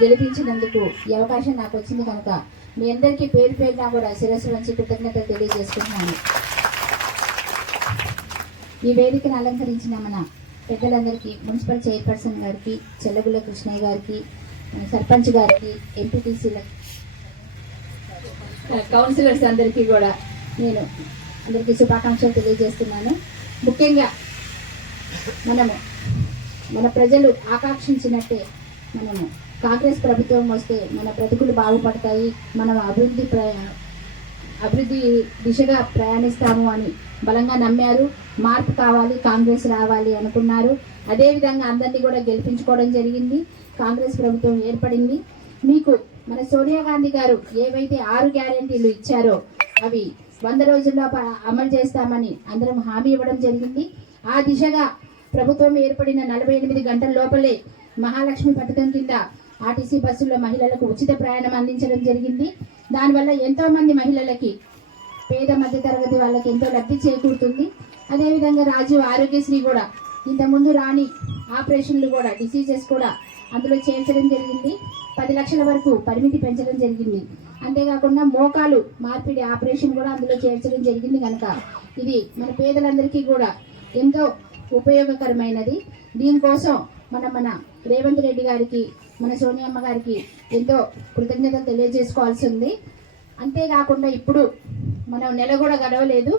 గెలిపించినందుకు ఈ అవకాశం నాకు వచ్చింది కనుక మీ అందరికీ పేరు పేరున కూడా శిరస్సు నుంచి కృతజ్ఞతలు తెలియజేసుకుంటున్నాను. ఈ వేదికను అలంకరించిన మన పెద్దలందరికీ మున్సిపల్ చైర్పర్సన్ గారికి చెల్లగుల కృష్ణయ్య గారికి సర్పంచ్ గారికి ఎంపీటీసీల కౌన్సిలర్స్ అందరికీ కూడా నేను అందరికీ శుభాకాంక్షలు తెలియజేస్తున్నాను. ముఖ్యంగా మనము మన ప్రజలు ఆకాంక్షించినట్టే మనము కాంగ్రెస్ ప్రభుత్వం వస్తే మన బ్రతుకులు బాగుపడతాయి మనం అభివృద్ధి ప్ర అభివృద్ధి దిశగా ప్రయాణిస్తాము అని బలంగా నమ్మారు. మార్పు కావాలి కాంగ్రెస్ రావాలి అనుకున్నారు. అదేవిధంగా అందరినీ కూడా గెలిపించుకోవడం జరిగింది. కాంగ్రెస్ ప్రభుత్వం ఏర్పడింది. మీకు మన సోనియా గాంధీ గారు ఏవైతే ఆరు గ్యారెంటీలు ఇచ్చారో అవి వంద రోజుల్లో అమలు చేస్తామని అందరం హామీ ఇవ్వడం జరిగింది. ఆ దిశగా ప్రభుత్వం ఏర్పడిన నలభై ఎనిమిది గంటల లోపలే మహాలక్ష్మి పథకం కింద ఆర్టీసీ బస్సుల్లో మహిళలకు ఉచిత ప్రయాణం అందించడం జరిగింది. దానివల్ల ఎంతో మంది మహిళలకి పేద మధ్య తరగతి వాళ్ళకి ఎంతో లబ్ధి చేకూరుతుంది. అదేవిధంగా రాజీవ్ ఆరోగ్యశ్రీ కూడా ఇంతకుముందు రాని ఆపరేషన్లు కూడా డిసీజెస్ కూడా అందులో చేర్చడం జరిగింది. పది లక్షల వరకు పరిమితి పెంచడం జరిగింది. అంతేకాకుండా మోకాలు మార్పిడి ఆపరేషన్ కూడా అందులో చేర్చడం జరిగింది కనుక ఇది మన పేదలందరికీ కూడా ఎంతో ఉపయోగకరమైనది. దీనికోసం మనం మన రేవంత్ రెడ్డి గారికి మన సోనియమ్మ గారికి ఎంతో కృతజ్ఞతలు తెలియజేసుకోవాల్సి ఉంది. అంతేకాకుండా ఇప్పుడు మనం నెల కూడా గడవలేదు.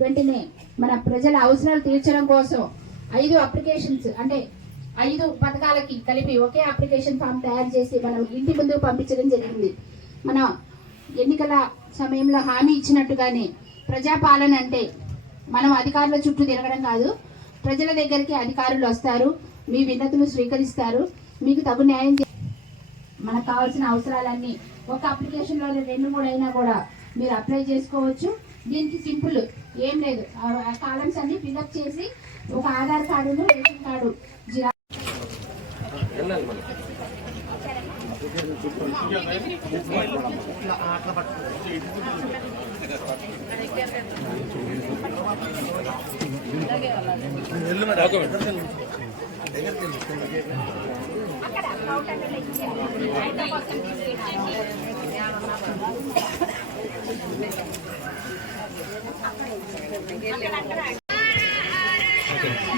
వెంటనే మన ప్రజల అవసరాలు తీర్చడం కోసం ఐదు అప్లికేషన్స్ అంటే ఐదు పథకాలకి కలిపి ఒకే అప్లికేషన్ ఫామ్ తయారు చేసి మనం ఇంటి ముందుకు పంపించడం జరిగింది. మన ఎన్నికల సమయంలో హామీ ఇచ్చినట్టుగానే ప్రజాపాలన అంటే మనం అధికారుల చుట్టూ తిరగడం కాదు. ప్రజల దగ్గరికి అధికారులు వస్తారు. మీ విన్నతులు స్వీకరిస్తారు. మీకు తగు న్యాయం చే- మనకు కావాల్సిన అవసరాలన్నీ ఒక అప్లికేషన్లో రెండు మూడు అయినా కూడా మీరు అప్లై చేసుకోవచ్చు. దీనికి సింపుల్ ఏం లేదు. ఆ కాలమ్స్ అన్ని ఫిల్అప్ చేసి ఒక ఆధార్ కార్డును రేషన్ కార్డు జిరా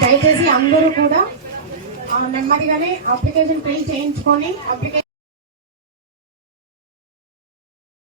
దయచేసి అందరూ కూడా ఆ, నెమ్మదిగానే అప్లికేషన్ ఫిల్ చేయించుకొని అప్లికేషన్